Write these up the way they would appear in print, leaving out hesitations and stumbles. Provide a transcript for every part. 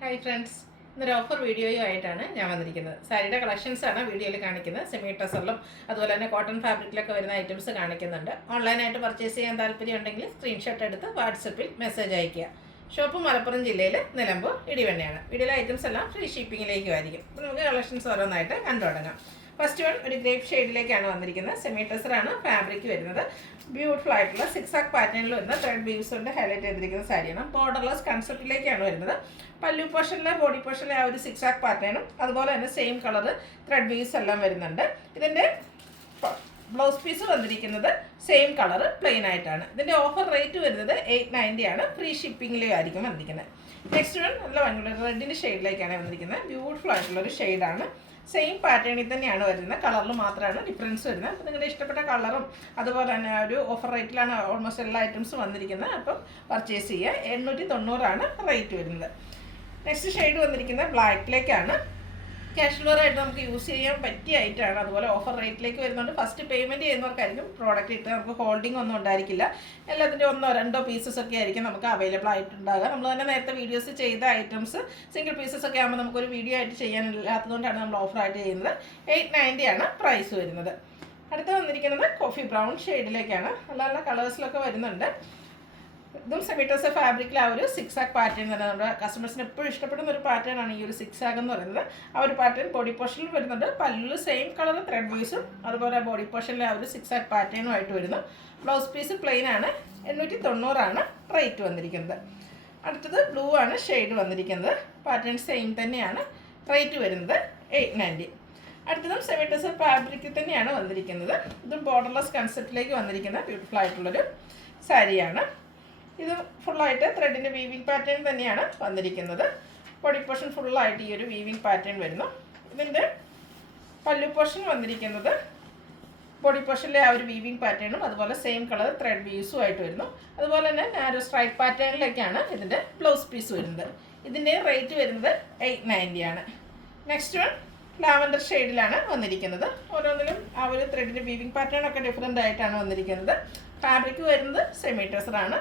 Hi friends, ഇന്നൊരു offer വീഡിയോയുമായിട്ടാണ് ഞാൻ വന്നിരിക്കുന്നത്. സാരിയുടെ കളക്ഷൻസാണ് വീഡിയോയിൽ കാണിക്കുന്നത്. സെമി ടസറിലും അതുപോലെ തന്നെ കോട്ടൺ ഫാബ്രിക്കിലൊക്കെ വരുന്ന ഐറ്റംസ് കാണിക്കുന്നുണ്ട്. ഓൺലൈനായിട്ട് പർച്ചേസ് ചെയ്യാൻ താല്പര്യമുണ്ടെങ്കിൽ സ്ക്രീൻഷോട്ട് എടുത്ത് വാട്സപ്പിൽ മെസ്സേജ് അയയ്ക്കുക. ഷോപ്പ് മലപ്പുറം ജില്ലയിൽ നിലമ്പൂർ ഇടിവണ്ണയാണ്. വീഡിയോയിലെ ഐറ്റംസ് എല്ലാം ഫ്രീ ഷിപ്പിങ്ങിലേക്കും ആയിരിക്കും. അപ്പോൾ നമുക്ക് കളക്ഷൻസ് ഓരോന്നായിട്ട് കണ്ടു തുടങ്ങാം. ഫസ്റ്റ് വൺ ഒരു ഗ്രേപ്പ് ഷെയ്ഡിലേക്കാണ് വന്നിരിക്കുന്നത്. സെമി ടസറാണ് ഫാബ്രിക് വരുന്നത്. ബ്യൂട്ടിഫുൾ ആയിട്ടുള്ള സിക്സാക് പാറ്റേണിൽ വരുന്ന ത്രെഡ് വീവ്സ് കൊണ്ട് ഹൈലൈറ്റ് ചെയ്തിരിക്കുന്ന സാരിയാണ്. ബോർഡർലെസ് കൺസെപ്റ്റിലേക്കാണ് വരുന്നത്. പല്ലു പോർഷനിലെ ബോഡി പോർഷനിലെ ആ ഒരു സിക്സാക് പാറ്റേണും അതുപോലെ തന്നെ സെയിം കളർ ത്രെഡ് വീവ്സ് എല്ലാം വരുന്നുണ്ട്. ഇതിൻ്റെ ബ്ലൗസ് പീസ് വന്നിരിക്കുന്നത് സെയിം കളർ പ്ലെയിൻ ആയിട്ടാണ്. ഇതിൻ്റെ ഓഫർ റേറ്റ് വരുന്നത് 890 ആണ്. ഫ്രീ ഷിപ്പിങ്ങിലും ആയിരിക്കും വന്നിരിക്കുന്നത്. നെക്സ്റ്റ് വൺ നല്ല ഭംഗിയുള്ള റെഡിൻ്റെ ഷെയ്ഡിലേക്കാണ് വന്നിരിക്കുന്നത്. ബ്യൂട്ടിഫുൾ ആയിട്ടുള്ളൊരു ഷെയ്ഡാണ്. സെയിം പാറ്റേണിൽ തന്നെയാണ് വരുന്നത്. കളറിൽ മാത്രമാണ് ഡിഫറൻസ് വരുന്നത്. അപ്പോൾ നിങ്ങളുടെ ഇഷ്ടപ്പെട്ട കളറും അതുപോലെ തന്നെ ഒരു ഓഫർ റേറ്റിലാണ് ഓൾമോസ്റ്റ് എല്ലാ ഐറ്റംസും വന്നിരിക്കുന്നത്. അപ്പം പർച്ചേസ് ചെയ്യുക. 890 റേറ്റ് വരുന്നത്. നെക്സ്റ്റ് ഷെയ്ഡ് വന്നിരിക്കുന്നത് ബ്ലാക്കിലേക്കാണ്. ക്യാഷ് ആയിട്ട് നമുക്ക് യൂസ് ചെയ്യാൻ പറ്റിയ ഐറ്റമാണ്. അതുപോലെ ഓഫർ റേറ്റിലേക്ക് വരുന്നുണ്ട്. ഫസ്റ്റ് പേയ്മെൻറ്റ് ചെയ്യുന്നവർക്കായിരിക്കും പ്രോഡക്റ്റ് ഇട്ട് നമുക്ക് ഹോൾഡിംഗ് ഒന്നും ഉണ്ടായിരിക്കില്ല. എല്ലാത്തിൻ്റെ 1-2 പീസസ് ഒക്കെ ആയിരിക്കും നമുക്ക് അവൈലബിൾ ആയിട്ടുണ്ടാകുക. നമ്മൾ തന്നെ നേരത്തെ വീഡിയോസ് ചെയ്ത ഐറ്റംസ് സിംഗിൾ പീസസ് ഒക്കെ ആകുമ്പോൾ നമുക്കൊരു വീഡിയോ ആയിട്ട് ചെയ്യാനില്ലാത്തതുകൊണ്ടാണ് നമ്മൾ ഓഫറായിട്ട് ചെയ്യുന്നത്. 890 പ്രൈസ് വരുന്നത്. അടുത്ത് വന്നിരിക്കുന്നത് കോഫി ബ്രൗൺ ഷെയ്ഡിലേക്കാണ്. നല്ല നല്ല കളേഴ്സിലൊക്കെ വരുന്നുണ്ട്. ഇതും സെമി ടസർ ഫാബ്രിക്കിൽ ആ ഒരു സിക്സാക് പാറ്റേൺ തന്നെ നമ്മുടെ കസ്റ്റമേഴ്സിന് എപ്പോഴും ഇഷ്ടപ്പെടുന്ന ഒരു പാറ്റേൺ ആണ് ഈ ഒരു സിക്സാക് എന്ന് പറയുന്നത്. ആ ഒരു പാറ്റേൺ ബോഡി പോർഷനിൽ വരുന്നുണ്ട്. പല്ലിൽ സെയിം കളർ ത്രെഡ് വീസും അതുപോലെ ബോഡി പോർഷനിലെ ആ ഒരു സിക്സാക് പാറ്റേണുമായിട്ട് വരുന്നു. ബ്ലൗസ് പീസ് പ്ലെയിൻ ആണ്. 890 റേറ്റ് വന്നിരിക്കുന്നത്. അടുത്തത് ബ്ലൂ ആണ് ഷെയ്ഡ് വന്നിരിക്കുന്നത്. പാറ്റേൺ സെയിം തന്നെയാണ്. റേറ്റ് വരുന്നത് 890. അടുത്തതും സെമി ടസർ ഫാബ്രിക്കിൽ തന്നെയാണ് വന്നിരിക്കുന്നത്. ഇതും ബോർഡർലെസ് കൺസെപ്റ്റിലേക്ക് വന്നിരിക്കുന്ന ബ്യൂട്ടിഫുൾ ആയിട്ടുള്ളൊരു സാരിയാണ്. ഇത് ഫുള്ളായിട്ട് ത്രെഡിൻ്റെ വീവിങ് പാറ്റേൺ തന്നെയാണ് വന്നിരിക്കുന്നത്. ബോഡി പോർഷൻ ഫുള്ളായിട്ട് ഈ ഒരു വീവിങ് പാറ്റേൺ വരുന്നു. ഇതിൻ്റെ പല്ലു പോർഷൻ വന്നിരിക്കുന്നത് ബോഡി പോർഷനിലെ ആ ഒരു വീവിങ് പാറ്റേണും അതുപോലെ സെയിം കളർ ത്രെഡ് വീവ്സും ആയിട്ട് വരുന്നു. അതുപോലെ തന്നെ നാരോ സ്ട്രൈപ്പ് പാറ്റേണിലേക്കാണ് ഇതിൻ്റെ ബ്ലൗസ് പീസ് വരുന്നത്. ഇതിൻ്റെ റേറ്റ് വരുന്നത് 890. നെക്സ്റ്റ് വൺ ലാവൻഡർ ഷെയ്ഡിലാണ് വന്നിരിക്കുന്നത്. ഓരോന്നിലും ആ ഒരു ത്രെഡിൻ്റെ വീവിങ് പാറ്റേൺ ഒക്കെ ഡിഫറെൻ്റ് ആയിട്ടാണ് വന്നിരിക്കുന്നത്. ഫാബ്രിക് വരുന്നത് സെമി ടസറാണ്.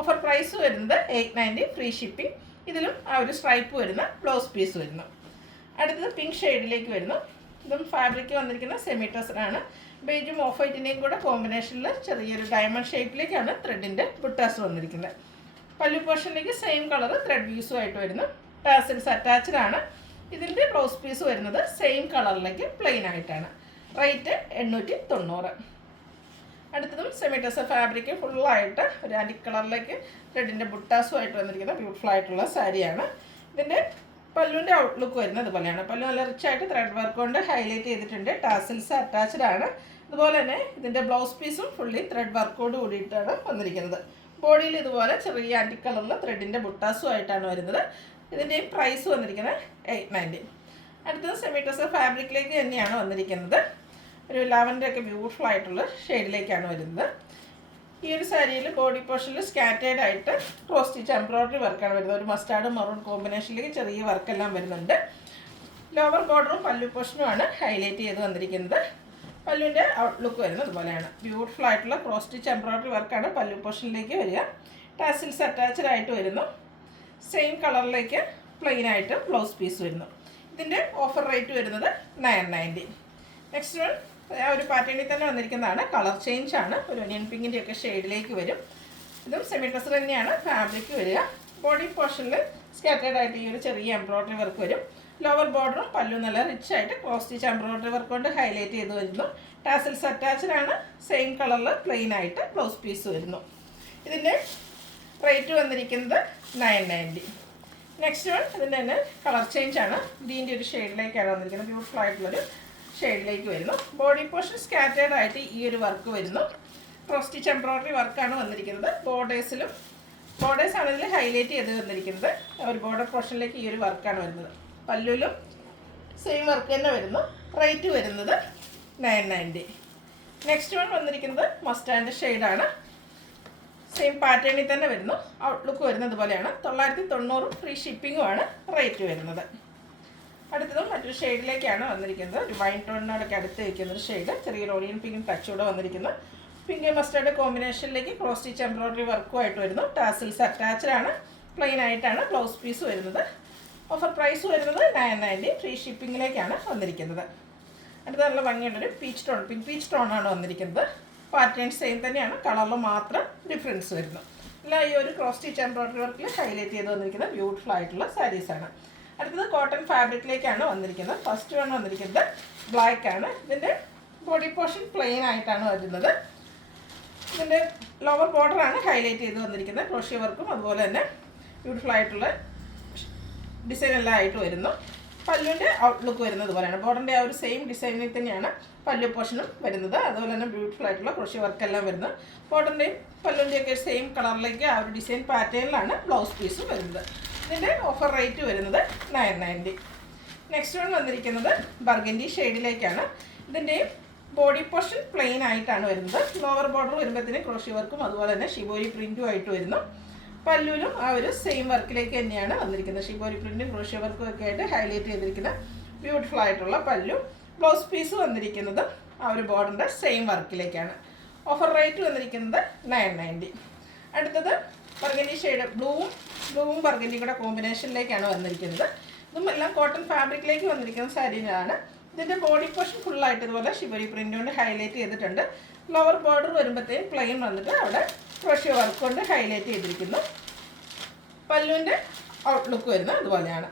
ഓഫർ പ്രൈസ് വരുന്നത് 890 ഫ്രീ ഷിപ്പിംഗ്. ഇതിലും ആ ഒരു സ്ട്രൈപ്പ് വരുന്ന ബ്ലൗസ് പീസ് വരുന്നു. അടുത്തത് പിങ്ക് ഷെയ്ഡിലേക്ക് വരുന്നു. ഇതും ഫാബ്രിക് വന്നിരിക്കുന്ന സെമി ടസറാണ്. ബേജും ഓഫ് വൈറ്റിൻ്റെയും കൂടെ കോമ്പിനേഷനിൽ ചെറിയൊരു ഡയമണ്ട് ഷേപ്പിലേക്കാണ് ത്രെഡിൻ്റെ ബുട്ടാസ് വന്നിരിക്കുന്നത്. പല്ലു പോർഷനിലേക്ക് സെയിം കളർ ത്രെഡ് വ്യൂസും ആയിട്ട് വരുന്നു. ടാസിൽസ് അറ്റാച്ച്ഡ് ആണ്. ഇതിൻ്റെ ബ്ലൗസ് പീസ് വരുന്നത് സെയിം കളറിലേക്ക് പ്ലെയിൻ ആയിട്ടാണ്. റേറ്റ് 890. അടുത്തതും സെമി ടസർ ഫാബ്രിക് ഫുള്ളായിട്ട് ഒരു ആൻറ്റിക് കളറിലേക്ക് ത്രെഡിൻ്റെ ബുട്ടാസുമായിട്ട് വന്നിരിക്കുന്ന ബ്യൂട്ടിഫുൾ ആയിട്ടുള്ള സാരിയാണ്. ഇതിൻ്റെ പല്ലുവിൻ്റെ ഔട്ട്ലുക്ക് വരുന്നത് അതുപോലെയാണ്. പല്ലു നല്ല റിച്ചായിട്ട് ത്രെഡ് വർക്ക് കൊണ്ട് ഹൈലൈറ്റ് ചെയ്തിട്ടുണ്ട്. ടാസിൽസ് അറ്റാച്ച്ഡ് ആണ്. അതുപോലെ തന്നെ ഇതിൻ്റെ ബ്ലൗസ് പീസും ഫുള്ളി ത്രെഡ് വർക്കോട് കൂടിയിട്ടാണ് വന്നിരിക്കുന്നത്. ബോഡിയിൽ ഇതുപോലെ ചെറിയ ആൻറ്റിക് കളറിൽ ത്രെഡിൻ്റെ ബുട്ടാസും ആയിട്ടാണ് വരുന്നത്. ഇതിൻ്റെ പ്രൈസ് വന്നിരിക്കുന്നത് 890. അടുത്തത് സെമി ടസർ ഫാബ്രിക്കിലേക്ക് തന്നെയാണ് വന്നിരിക്കുന്നത്. ഒരു ലാവൻഡർ ഒക്കെ ബ്യൂട്ടിഫുൾ ആയിട്ടുള്ള ഷെയ്ഡിലേക്കാണ് വരുന്നത്. ഈ ഒരു സാരിയിൽ ബോഡി പോർഷനിൽ സ്കാറ്റേഡ് ആയിട്ട് ക്രോസ് സ്റ്റിച്ച് എംബ്രോയിഡറി വർക്കാണ് വരുന്നത്. ഒരു മസ്റ്റാർഡ് മറൂൺ കോമ്പിനേഷനിലേക്ക് ചെറിയ വർക്കെല്ലാം വരുന്നുണ്ട്. ലോവർ ബോർഡറും പല്ലു പോർഷനുമാണ് ഹൈലൈറ്റ് ചെയ്ത് വന്നിരിക്കുന്നത്. പല്ലുവിൻ്റെ ഔട്ട്ലുക്ക് വരുന്നത് അതുപോലെയാണ്. ബ്യൂട്ടിഫുൾ ആയിട്ടുള്ള ക്രോസ് സ്റ്റിച്ച് എംബ്രോയിഡറി വർക്കാണ് പല്ലു പോർഷനിലേക്ക് വരിക. ടാസിൽസ് അറ്റാച്ച്ഡ് ആയിട്ട് വരുന്നു. സെയിം കളറിലേക്ക് പ്ലെയിൻ ആയിട്ട് ബ്ലൗസ് പീസ് വരുന്നു. ഇതിൻ്റെ ഓഫർ റേറ്റ് വരുന്നത് 990. നെക്സ്റ്റ് വൺ ആ ഒരു പാറ്റേണിൽ തന്നെ വന്നിരിക്കുന്നതാണ്. കളർ ചേഞ്ച് ആണ്. ഒരു ഒനിയൻ പിങ്കിൻ്റെ ഒക്കെ ഷെയ്ഡിലേക്ക് വരും. ഇതും സെമി ടസർ തന്നെയാണ് ഫാബ്രിക് വരിക. ബോഡി പോർഷനിൽ സ്കാറ്റേഡ് ആയിട്ട് ഈ ഒരു ചെറിയ എംബ്രോയിഡറി വർക്ക് വരും. ലോവർ ബോർഡറും പല്ലു നല്ല റിച്ച് ആയിട്ട് ക്രോസ് സ്റ്റിച്ച് എംബ്രോയിഡറി വർക്ക് കൊണ്ട് ഹൈലൈറ്റ് ചെയ്ത് വരുന്നു. ടാസിൽസ് അറ്റാച്ച്ഡ് ആണ്. സെയിം കളറിൽ പ്ലെയിൻ ആയിട്ട് ബ്ലൗസ് പീസ് വരുന്നു. ഇതിൻ്റെ റേറ്റ് വന്നിരിക്കുന്നത് 990. നെക്സ്റ്റ് വൺ ഇതിൻ്റെ തന്നെ കളർ ചേഞ്ച് ആണ്. ഗ്രീൻ്റെ ഒരു ഷെയ്ഡിലേക്കാണ് വന്നിരിക്കുന്നത്. ബ്യൂട്ടിഫുൾ ആയിട്ടുള്ളൊരു ഷെയ്ഡിലേക്ക് വരുന്നു. ബോഡി പോർഷൻ സ്കാറ്റേഡ് ആയിട്ട് ഈ ഒരു വർക്ക് വരുന്നു. ക്രോസ് സ്റ്റിച്ച് എംബ്രോയിഡറി വർക്കാണ് വന്നിരിക്കുന്നത്. ബോർഡേഴ്സ് ആണ് ഇതിൽ ഹൈലൈറ്റ് ചെയ്ത് വന്നിരിക്കുന്നത്. ഒരു ബോർഡർ പോർഷനിലേക്ക് ഈ ഒരു വർക്കാണ് വരുന്നത്. പല്ലുവിലും സെയിം വർക്ക് തന്നെ വരുന്നു. റേറ്റ് വരുന്നത് 990. നെക്സ്റ്റ് വൺ വന്നിരിക്കുന്നത് മസ്റ്റാൻഡ് ഷെയ്ഡാണ്. സെയിം പാറ്റേണിൽ തന്നെ വരുന്നു. ഔട്ട്ലുക്ക് വരുന്നത് പോലെയാണ്. 990 ഫ്രീ ഷിപ്പിങ്ങുമാണ് റേറ്റ് വരുന്നത്. അടുത്തതും മറ്റൊരു ഷെയ്ഡിലേക്കാണ് വന്നിരിക്കുന്നത്. ഒരു വൈൻ ടോണിനോടൊക്കെ അടുത്ത് വയ്ക്കുന്നൊരു ഷെയ്ഡ്. ചെറിയൊരു ഓറിയൻ പിങ്കും ടച്ചോടെ വന്നിരിക്കുന്നു. പിങ്ക് മസ്റ്റാർഡ് കോമ്പിനേഷനിലേക്ക് ക്രോസ് സ്റ്റിച്ച് എംബ്രോയിഡറി വർക്കുമായിട്ട് വരുന്നു. ടാസിൽസ് അറ്റാച്ച്ഡ് ആണ്. പ്ലെയിൻ ആയിട്ടാണ് ബ്ലൗസ് പീസ് വരുന്നത്. ഓഫർ പ്രൈസ് വരുന്നത് 990, ഫ്രീ ഷിപ്പിങ്ങിലേക്കാണ് വന്നിരിക്കുന്നത്. അടുത്ത നല്ല ഭംഗിയുള്ളൊരു പീച്ച് ടോൺ, പിങ്ക് പീച്ച് ടോണാണ് വന്നിരിക്കുന്നത്. പാറ്റേൺ സെയിം തന്നെയാണ്, കളറിൽ മാത്രം ഡിഫറൻസ് വരുന്നു. എല്ലാം ഈ ഒരു ക്രോസ് സ്റ്റിച്ച് എംബ്രോയിഡറി വർക്കിൽ ഹൈലൈറ്റ് ചെയ്ത് വന്നിരിക്കുന്ന ബ്യൂട്ടിഫുൾ ആയിട്ടുള്ള സാരീസാണ്. അടുത്തത് കോട്ടൺ ഫാബ്രിക്കിലേക്കാണ് വന്നിരിക്കുന്നത്. ഫസ്റ്റ് വൺ വന്നിരിക്കുന്നത് ബ്ലാക്ക് ആണ്. ഇതിൻ്റെ ബോഡി പോർഷൻ പ്ലെയിൻ ആയിട്ടാണ് വരുന്നത്. ഇതിൻ്റെ ലോവർ ബോർഡറാണ് ഹൈലൈറ്റ് ചെയ്ത് വന്നിരിക്കുന്നത്. ക്രോഷ്യ വർക്കും അതുപോലെ തന്നെ ബ്യൂട്ടിഫുൾ ആയിട്ടുള്ള ഡിസൈൻ എല്ലാം ആയിട്ട് വരുന്നു. പല്ലുവിൻ്റെ ഔട്ട്ലുക്ക് വരുന്നത് പോലെയാണ്. ബോർഡറിൻ്റെ ആ ഒരു സെയിം ഡിസൈനിൽ തന്നെയാണ് പല്ലു പോർഷനും വരുന്നത്. അതുപോലെ തന്നെ ബ്യൂട്ടിഫുൾ ആയിട്ടുള്ള ക്രോഷ്യ വർക്കെല്ലാം വരുന്നത്. ബോർഡറിൻ്റെയും പല്ലുവിൻ്റെയൊക്കെ സെയിം കളറിലേക്ക് ആ ഒരു ഡിസൈൻ പാറ്റേണിലാണ് ബ്ലൗസ് പീസും വരുന്നത്. ഇതിൻ്റെ ഓഫർ റേറ്റ് വരുന്നത് 990. നെക്സ്റ്റ് വൺ വന്നിരിക്കുന്നത് ബർഗൻഡി ഷെയ്ഡിലേക്കാണ്. ഇതിൻ്റെയും ബോഡി പോർഷൻ പ്ലെയിൻ ആയിട്ടാണ് വരുന്നത്. ലോവർ ബോർഡർ വരുമ്പോഴത്തേനും ക്രോഷ്യ വർക്കും അതുപോലെ തന്നെ ഷിബോരി പ്രിൻറ്റും ആയിട്ട് വരുന്നു. പല്ലുവിലും ആ ഒരു സെയിം വർക്കിലേക്ക് തന്നെയാണ് വന്നിരിക്കുന്നത്. ഷിബോരി പ്രിൻറ്റും ക്രോഷ്യ വർക്കും ഒക്കെ ആയിട്ട് ഹൈലൈറ്റ് ചെയ്തിരിക്കുന്ന ബ്യൂട്ടിഫുൾ ആയിട്ടുള്ള പല്ലു. ബ്ലൗസ് പീസ് വന്നിരിക്കുന്നത് ആ ഒരു ബോർഡറിൻ്റെ സെയിം വർക്കിലേക്കാണ്. ഓഫർ റേറ്റ് വന്നിരിക്കുന്നത് 990. അടുത്തത് ബർഗൻഡി ഷെയ്ഡ്, ബ്ലൂവും ബർഗൻഡിയും കൂടെ കോമ്പിനേഷനിലേക്കാണ് വന്നിരിക്കുന്നത്. ഇതും എല്ലാം കോട്ടൺ ഫാബ്രിക്കിലേക്ക് വന്നിരിക്കുന്ന സാരിയാണ്. ഇതിൻ്റെ ബോഡി പോർഷൻ ഫുള്ളായിട്ട് ഇതുപോലെ ഷിബോരി പ്രിൻ്റ് കൊണ്ട് ഹൈലൈറ്റ് ചെയ്തിട്ടുണ്ട്. ലോവർ ബോർഡർ വരുമ്പോഴത്തേക്കും പ്ലെയിൻ വന്നിട്ട് അവിടെ ക്രോഷ്യ വർക്ക് കൊണ്ട് ഹൈലൈറ്റ് ചെയ്തിരിക്കുന്നു. പല്ലുവിൻ്റെ ഔട്ട്ലുക്ക് വരുന്നത് അതുപോലെയാണ്.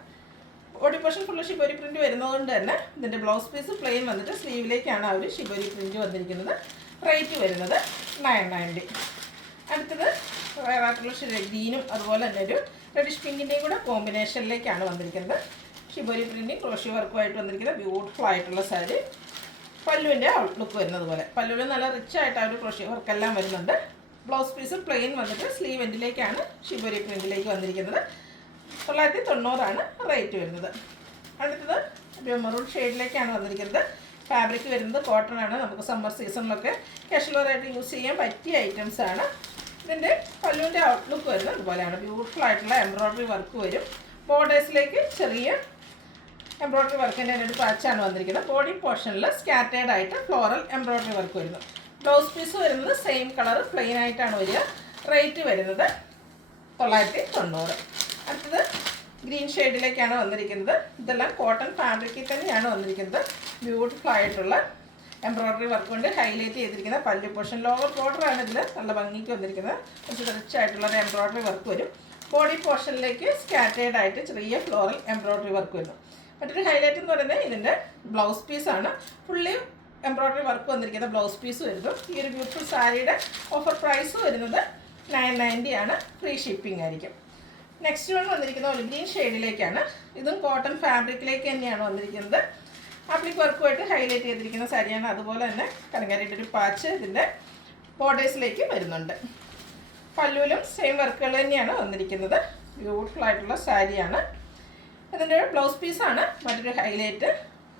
Body portion full shibori print വരുന്നതുകൊണ്ട് തന്നെ ഇതിൻ്റെ ബ്ലൗസ് പീസ് പ്ലെയിൻ വന്നിട്ട് സ്ലീവിലേക്കാണ് ആ ഒരു ഷിബോരി പ്രിൻറ്റ് വന്നിരിക്കുന്നത്. റേറ്റ് വരുന്നത് 990. അടുത്തത് വേറായിട്ടുള്ള ഗ്രീനും അതുപോലെ തന്നെ ഒരു റെഡിഷ് പിങ്കിൻ്റെയും കൂടെ കോമ്പിനേഷനിലേക്കാണ് വന്നിരിക്കുന്നത്. ഷിബോരി പ്രിൻറ്റും ക്രോഷ്യ വർക്കുമായിട്ട് വന്നിരിക്കുന്ന ബ്യൂട്ടിഫുൾ ആയിട്ടുള്ള സാരി. പല്ലുവിൻ്റെ ഔട്ട്ലുക്ക് വരുന്നത് പോലെ, പല്ലുവിൽ നല്ല റിച്ച് ആയിട്ട് ആ ഒരു ക്രോഷ്യ വർക്കെല്ലാം വരുന്നുണ്ട്. ബ്ലൗസ് പീസ് പ്ലെയിൻ വന്നിട്ട് സ്ലീവ് എൻഡിലേക്കാണ് ഷിബോരി പ്രിൻറ്റിലേക്ക് വന്നിരിക്കുന്നത്. 990 റേറ്റ് വരുന്നത്. അടുത്തത് ഒരു മെറൂൺ ഷെയ്ഡിലേക്കാണ് വന്നിരിക്കുന്നത്. ഫാബ്രിക് വരുന്നത് കോട്ടൺ ആണ്. നമുക്ക് സമ്മർ സീസണിലൊക്കെ കാഷ്വലായിട്ട് യൂസ് ചെയ്യാൻ പറ്റിയ ഐറ്റംസ് ആണ്. ഇതിൻ്റെ പല്ലുവിൻ്റെ ഔട്ട്ലുക്ക് വരുന്നത് അതുപോലെയാണ്. ബ്യൂട്ടിഫുൾ ആയിട്ടുള്ള എംബ്രോയ്ഡറി വർക്ക് വരും. ബോർഡേഴ്സിലേക്ക് ചെറിയ എംബ്രോയ്ഡറി വർക്കിൻ്റെ ഒരു പാച്ചാണ് വന്നിരിക്കുന്നത്. ബോഡി പോർഷനിൽ സ്കാറ്റേഡ് ആയിട്ട് ഫ്ലോറൽ എംബ്രോയ്ഡറി വർക്ക് വരുന്നു. ബ്ലൗസ് പീസ് വരുന്നത് സെയിം കളർ പ്ലെയിൻ ആയിട്ടാണ് വരിക. റേറ്റ് വരുന്നത് 990. അടുത്തത് ഗ്രീൻ ഷെയ്ഡിലേക്കാണ് വന്നിരിക്കുന്നത്. ഇതെല്ലാം കോട്ടൺ ഫാബ്രിക്കിൽ തന്നെയാണ് വന്നിരിക്കുന്നത്. ബ്യൂട്ടിഫുൾ ആയിട്ടുള്ള എംബ്രോയ്ഡറി വർക്ക് കൊണ്ട് ഹൈലൈറ്റ് ചെയ്തിരിക്കുന്ന പല്ലു പോർഷൻ. ലോവർ ബോർഡറാണ് ഇതിൽ നല്ല ഭംഗിക്ക് വന്നിരിക്കുന്നത്. കുറച്ച് റിച്ച് ആയിട്ടുള്ള ഒരു എംബ്രോയ്ഡറി വർക്ക് വരും. ബോഡി പോർഷനിലേക്ക് സ്കാറ്റേഡ് ആയിട്ട് ചെറിയ ഫ്ലോറൽ എംബ്രോയ്ഡറി വർക്ക് വരുന്നു. മറ്റൊരു ഹൈലൈറ്റ് എന്ന് പറയുന്നത് ഇതിൻ്റെ ബ്ലൗസ് പീസാണ്. ഫുള്ളി എംബ്രോയ്ഡറി വർക്ക് വന്നിരിക്കുന്ന ബ്ലൗസ് പീസ് വരുന്നു. ഈ ഒരു ബ്യൂട്ടിഫുൾ സാരിയുടെ ഓഫർ പ്രൈസ് വരുന്നത് 990 ആണ്. ഫ്രീ ഷിപ്പിംഗ് ആയിരിക്കും. നെക്സ്റ്റ് വൺ വന്നിരിക്കുന്നത് ഒരു ഗ്രീൻ ഷെയ്ഡിലേക്കാണ്. ഇതും കോട്ടൺ ഫാബ്രിക്കിലേക്ക് തന്നെയാണ് വന്നിരിക്കുന്നത്. ആപ്ലിക് വർക്കുമായിട്ട് ഹൈലൈറ്റ് ചെയ്തിരിക്കുന്ന സാരിയാണ്. അതുപോലെ തന്നെ കലങ്കാരിയുടെ ഒരു പാച്ച് ഇതിൻ്റെ ബോർഡേഴ്സിലേക്ക് വരുന്നുണ്ട്. പല്ലുവിലും സെയിം വർക്കുകൾ തന്നെയാണ് വന്നിരിക്കുന്നത്. ബ്യൂട്ടിഫുൾ ആയിട്ടുള്ള സാരിയാണ്. ഇതിൻ്റെ ബ്ലൗസ് പീസാണ് മറ്റൊരു ഹൈലൈറ്റ്.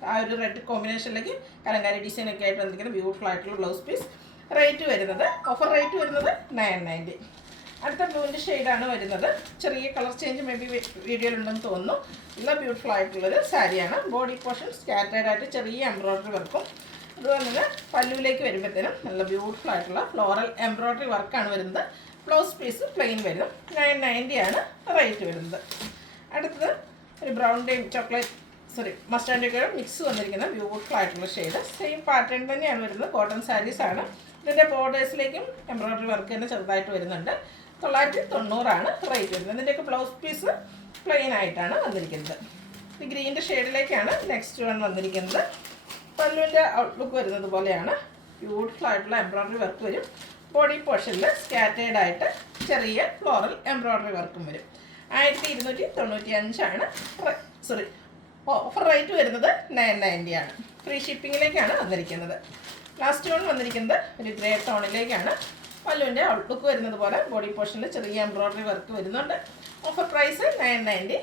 ആ ഒരു റെഡ് കോമ്പിനേഷനിലേക്ക് കലങ്കാരി ഡിസൈനൊക്കെ ആയിട്ട് വന്നിരിക്കുന്ന ബ്യൂട്ടിഫുൾ ആയിട്ടുള്ള ബ്ലൗസ് പീസ്. റേറ്റ് വരുന്നത് ഓഫർ റേറ്റ് വരുന്നത് 990. അടുത്ത ബ്ലൂവിൻ്റെ ഷെയ്ഡാണ് വരുന്നത്. ചെറിയ കളർ ചേഞ്ച് മേ ബി വീഡിയോയിലുണ്ടെന്ന് തോന്നുന്നു. നല്ല ബ്യൂട്ടിഫുൾ ആയിട്ടുള്ളൊരു സാരിയാണ്. ബോഡി പോർഷൻ സ്കാറ്റേഡ് ആയിട്ട് ചെറിയ എംബ്രോയ്ഡറി വർക്കും അതുപോലെ തന്നെ പല്ലുവിലേക്ക് വരുമ്പോഴത്തേനും നല്ല ബ്യൂട്ടിഫുൾ ആയിട്ടുള്ള ഫ്ലോറൽ എംബ്രോയ്ഡറി വർക്കാണ് വരുന്നത്. ബ്ലൗസ് പീസ് പ്ലെയിൻ വരും. 990 ആണ് റേറ്റ് വരുന്നത്. അടുത്തത് ഒരു ബ്രൗണിൻ്റെയും മസ്റ്റാർഡിൻ്റെ മിക്സ് വന്നിരിക്കുന്ന ബ്യൂട്ടിഫുൾ ആയിട്ടുള്ള ഷെയ്ഡ്. സെയിം പാറ്റേൺ തന്നെയാണ് വരുന്നത്. കോട്ടൺ സാരീസാണ്. ഇതിൻ്റെ ബോർഡേഴ്സിലേക്കും എംബ്രോയ്ഡറി വർക്ക് തന്നെ ചെറുതായിട്ട് വരുന്നുണ്ട്. 990 റേറ്റ് വരുന്നത്. ഇതിൻ്റെയൊക്കെ ബ്ലൗസ് പീസ് പ്ലെയിൻ ആയിട്ടാണ് വന്നിരിക്കുന്നത്. ഈ ഗ്രീൻ്റെ ഷെയ്ഡിലേക്കാണ് നെക്സ്റ്റ് വൺ വന്നിരിക്കുന്നത്. പല്ലുവിൻ്റെ ഔട്ട്ലുക്ക് വരുന്നത് പോലെയാണ്. ബ്യൂട്ടിഫുൾ ആയിട്ടുള്ള എംബ്രോയ്ഡറി വർക്ക് വരും. ബോഡി പോർഷനിൽ സ്കാറ്റേഡ് ആയിട്ട് ചെറിയ ഫ്ലോറൽ എംബ്രോയ്ഡറി വർക്കും വരും. 1295 ഓഫർ റേറ്റ് വരുന്നത് 990 ആണ്. ഫ്രീ ഷിപ്പിങ്ങിലേക്കാണ് വന്നിരിക്കുന്നത്. ലാസ്റ്റ് വൺ വന്നിരിക്കുന്നത് ഒരു ഗ്രേ ടോണിലേക്കാണ്. പല്ലുവിൻ്റെ ഔട്ട്ലുക്ക് വരുന്നത് പോലെ ബോഡി പോർഷനിൽ ചെറിയ എംബ്രോയ്ഡറി വർക്ക് വരുന്നുണ്ട്. Offer price 990.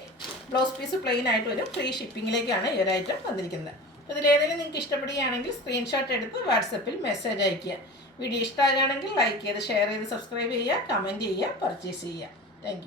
Blouse piece plain ആയിട്ട് വരും. ഫ്രീ ഷിപ്പിങ്ങിലേക്കാണ് ഈ ഒരു ഐറ്റം വന്നിരിക്കുന്നത്. ഇതിലേതെങ്കിലും നിങ്ങൾക്ക് ഇഷ്ടപ്പെടുകയാണെങ്കിൽ സ്ക്രീൻഷോട്ട് എടുത്ത് വാട്സപ്പിൽ മെസ്സേജ് അയയ്ക്കുക. വീഡിയോ ഇഷ്ടമാകുകയാണെങ്കിൽ ലൈക്ക് ചെയ്ത് ഷെയർ ചെയ്ത് സബ്സ്ക്രൈബ് ചെയ്യുക, കമൻറ്റ് ചെയ്യുക, പർച്ചേസ് ചെയ്യുക. താങ്ക്